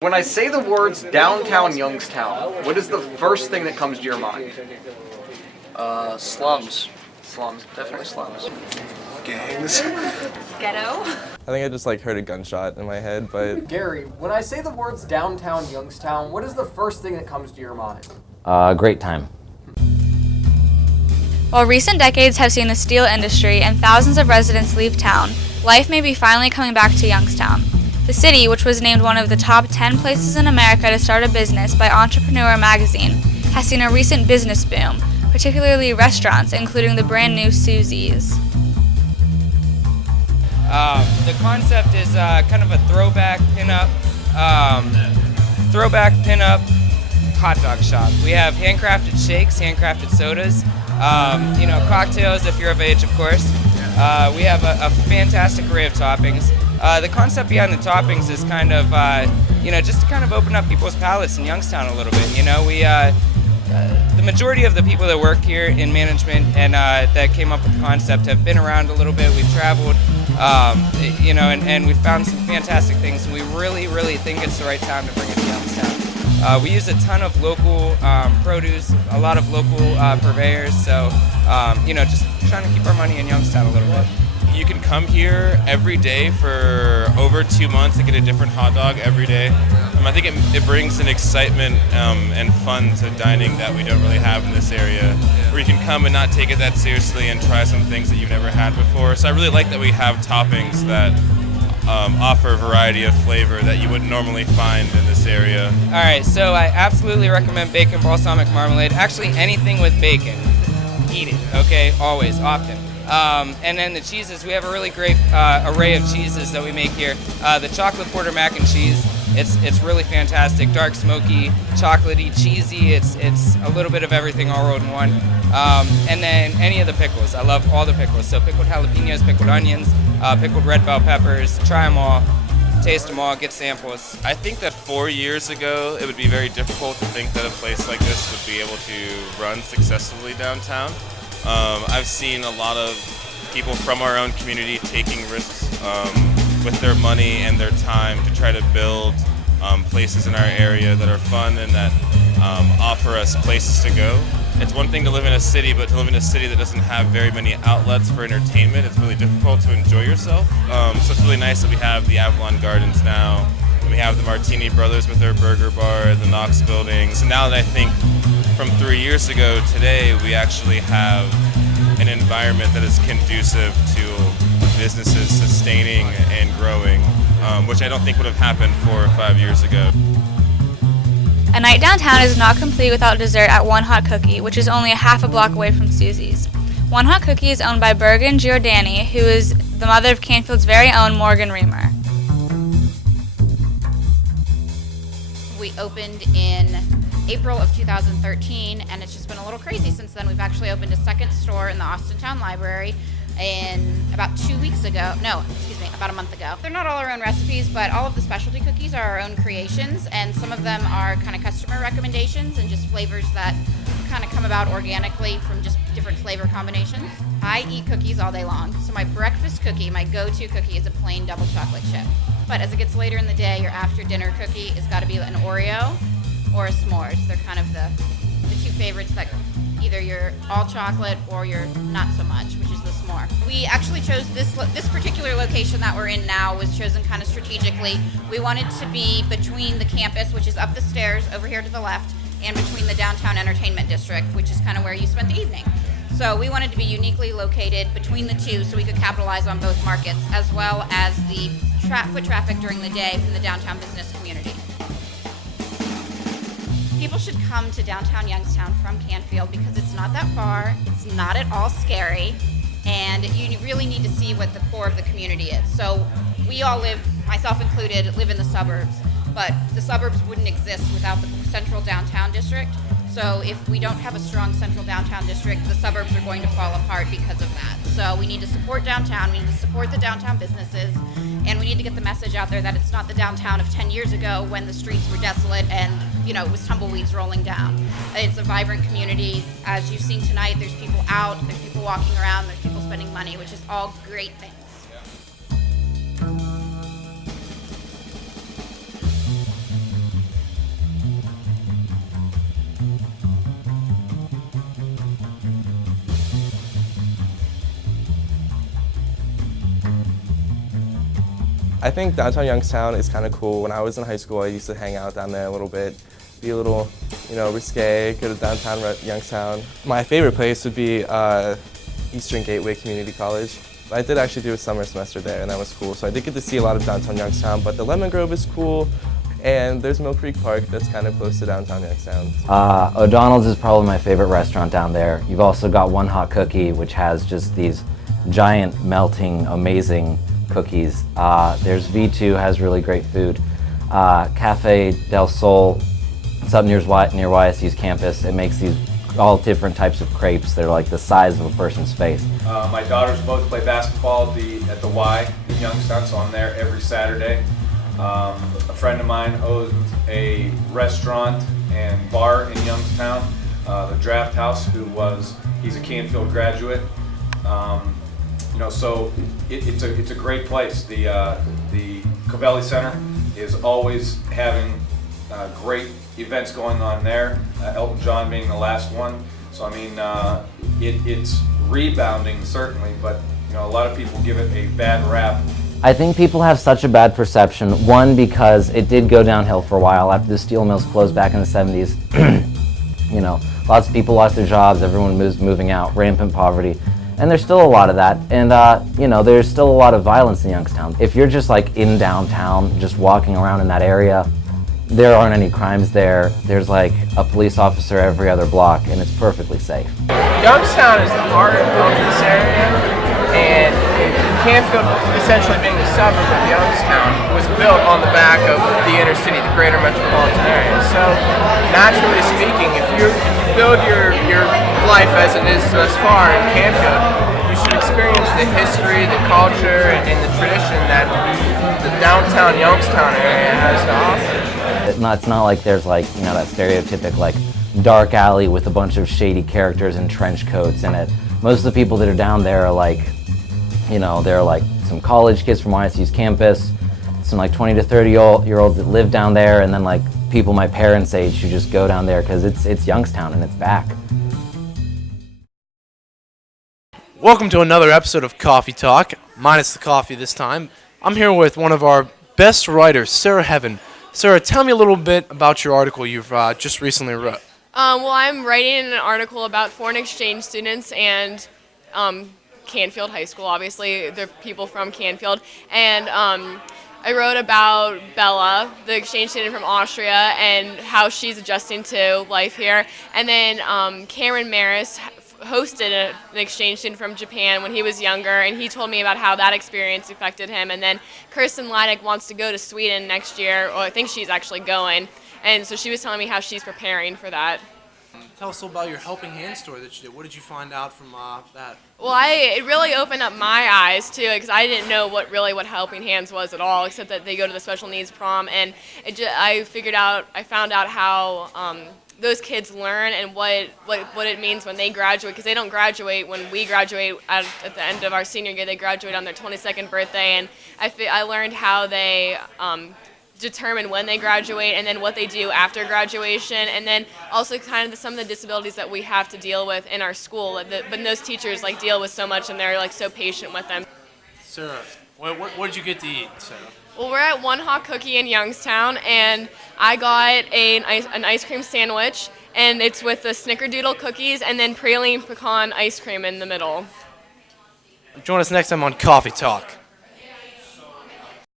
When I say the words downtown Youngstown, what is the first thing that comes to your mind? Slums. Slums, definitely slums. Gangs. Ghetto. I think I just heard a gunshot in my head, but... Gary, when I say the words downtown Youngstown, what is the first thing that comes to your mind? Great time. While recent decades have seen the steel industry and thousands of residents leave town, life may be finally coming back to Youngstown. The city, which was named one of the top 10 places in America to start a business by Entrepreneur magazine, has seen a recent business boom, particularly restaurants, including the brand new Susie's. The concept is kind of a throwback pinup hot dog shop. We have handcrafted shakes, handcrafted sodas, cocktails if you're of age, of course. We have a fantastic array of toppings. The concept behind the toppings is kind of, just to kind of open up people's palates in Youngstown a little bit. The majority of the people that work here in management and that came up with the concept have been around a little bit. We've traveled, and we've found some fantastic things. And we really, really think it's the right time to bring it to Youngstown. We use a ton of local produce, a lot of local purveyors. So, just trying to keep our money in Youngstown a little bit. You can come here every day for over 2 months and get a different hot dog every day. I think it brings an excitement and fun to dining that we don't really have in this area, where you can come and not take it that seriously and try some things that you've never had before. So I really like that we have toppings that offer a variety of flavor that you wouldn't normally find in this area. All right, so I absolutely recommend bacon balsamic marmalade. Actually, anything with bacon, eat it, okay? Always, often. And then the cheeses, we have a really great array of cheeses that we make here. The chocolate porter mac and cheese, it's really fantastic. Dark, smoky, chocolatey, cheesy. It's a little bit of everything all rolled in one. And then any of the pickles. I love all the pickles. So pickled jalapenos, pickled onions, pickled red bell peppers. Try them all, taste them all, get samples. I think that 4 years ago, it would be very difficult to think that a place like this would be able to run successfully downtown. I've seen a lot of people from our own community taking risks with their money and their time to try to build places in our area that are fun and that offer us places to go. It's one thing to live in a city, but to live in a city that doesn't have very many outlets for entertainment, it's really difficult to enjoy yourself. So it's really nice that we have the Avalon Gardens now, and we have the Martini Brothers with their burger bar, the Knox building. So now that I think from 3 years ago today, we actually have an environment that is conducive to businesses sustaining and growing, which I don't think would have happened 4 or 5 years ago. A night downtown is not complete without dessert at One Hot Cookie, which is only a half a block away from Susie's. One Hot Cookie is owned by Bergen Giordani, who is the mother of Canfield's very own Morgan Reamer. We opened in April of 2013, and it's just been a little crazy since then. We've actually opened a second store in the Austintown Library about a month ago. They're not all our own recipes, but all of the specialty cookies are our own creations, and some of them are kind of customer recommendations and just flavors that kind of come about organically from just different flavor combinations. I eat cookies all day long, so my breakfast cookie, my go-to cookie, is a plain double chocolate chip. But as it gets later in the day, your after dinner cookie has got to be an Oreo or a s'mores. They're kind of the two favorites that either you're all chocolate or you're not so much, which is the s'more. We actually chose this particular location that we're in now was chosen kind of strategically. We wanted to be between the campus, which is up the stairs over here to the left, and between the downtown entertainment district, which is kind of where you spent the evening. So we wanted to be uniquely located between the two so we could capitalize on both markets, as well as the foot traffic during the day from the downtown business community. People should come to downtown Youngstown from Canfield because it's not that far, it's not at all scary, and you really need to see what the core of the community is. So we all live, myself included, live in the suburbs, but the suburbs wouldn't exist without the central downtown district. So if we don't have a strong central downtown district, the suburbs are going to fall apart because of that. So we need to support downtown, we need to support the downtown businesses, and we need to get the message out there that it's not the downtown of 10 years ago when the streets were desolate and, it was tumbleweeds rolling down. It's a vibrant community. As you've seen tonight, there's people out, there's people walking around, there's people spending money, which is all great things. I think downtown Youngstown is kind of cool. When I was in high school, I used to hang out down there a little bit, be a little, risque, go to downtown Youngstown. My favorite place would be Eastern Gateway Community College. I did actually do a summer semester there, and that was cool. So I did get to see a lot of downtown Youngstown, but the Lemon Grove is cool, and there's Mill Creek Park that's kind of close to downtown Youngstown. O'Donnell's is probably my favorite restaurant down there. You've also got One Hot Cookie, which has just these giant, melting, amazing cookies. There's V2, has really great food. Cafe del Sol, it's up near YSU's campus. It makes these all different types of crepes. They're like the size of a person's face. My daughters both play basketball at the Y in Youngstown, so I'm there every Saturday. A friend of mine owns a restaurant and bar in Youngstown, the Draft House, he's a Canfield graduate. So it's a great place. The Covelli Center is always having great events going on there, Elton John being the last one. So I mean, it's rebounding certainly, but a lot of people give it a bad rap. I think people have such a bad perception, one, because it did go downhill for a while after the steel mills closed back in the 70s. Lots of people lost their jobs, everyone was moving out, rampant poverty. And there's still a lot of that, and there's still a lot of violence in Youngstown. If you're just like in downtown, just walking around in that area, there aren't any crimes there. There's like a police officer every other block, and it's perfectly safe. Youngstown is the heart of this area, and Canfield, essentially being a suburb of Youngstown, was built on the back of the inner city, the greater metropolitan area. So, naturally speaking, if you build your life as it is thus far in Canfield, you should experience the history, the culture, and the tradition that the downtown Youngstown area has to offer. It's not like there's like, that stereotypic like dark alley with a bunch of shady characters in trench coats in it. Most of the people that are down there are like, they're like some college kids from YSU's campus, some like 20 to 30-year-olds that live down there, and then like people my parents' age who just go down there because it's Youngstown and it's back. Welcome to another episode of Coffee Talk, minus the coffee this time. I'm here with one of our best writers, Sarah Heaven. Sarah, tell me a little bit about your article you've just recently wrote. Well, I'm writing an article about foreign exchange students and Canfield High School, obviously. They're people from Canfield. And I wrote about Bella, the exchange student from Austria, and how she's adjusting to life here. And then Cameron Maris hosted an exchange student from Japan when he was younger, and he told me about how that experience affected him. And then Kirsten Leineck wants to go to Sweden next year, or I think she's actually going, and so she was telling me how she's preparing for that. Tell us about your Helping Hand story that you did. What did you find out from that? Well, it really opened up my eyes too, because I didn't know what Helping Hands was at all, except that they go to the special needs prom, and I found out how those kids learn and what it means when they graduate, because they don't graduate when we graduate at the end of our senior year. They graduate on their 22nd birthday, and I learned how they determine when they graduate and then what they do after graduation, and then also kind of some of the disabilities that we have to deal with in our school. But those teachers deal with so much, and they're so patient with them. Sarah, what did you get to eat, Sarah? Well, we're at One Hot Cookie in Youngstown, and I got an ice cream sandwich, and it's with the snickerdoodle cookies and then praline pecan ice cream in the middle. Join us next time on Coffee Talk.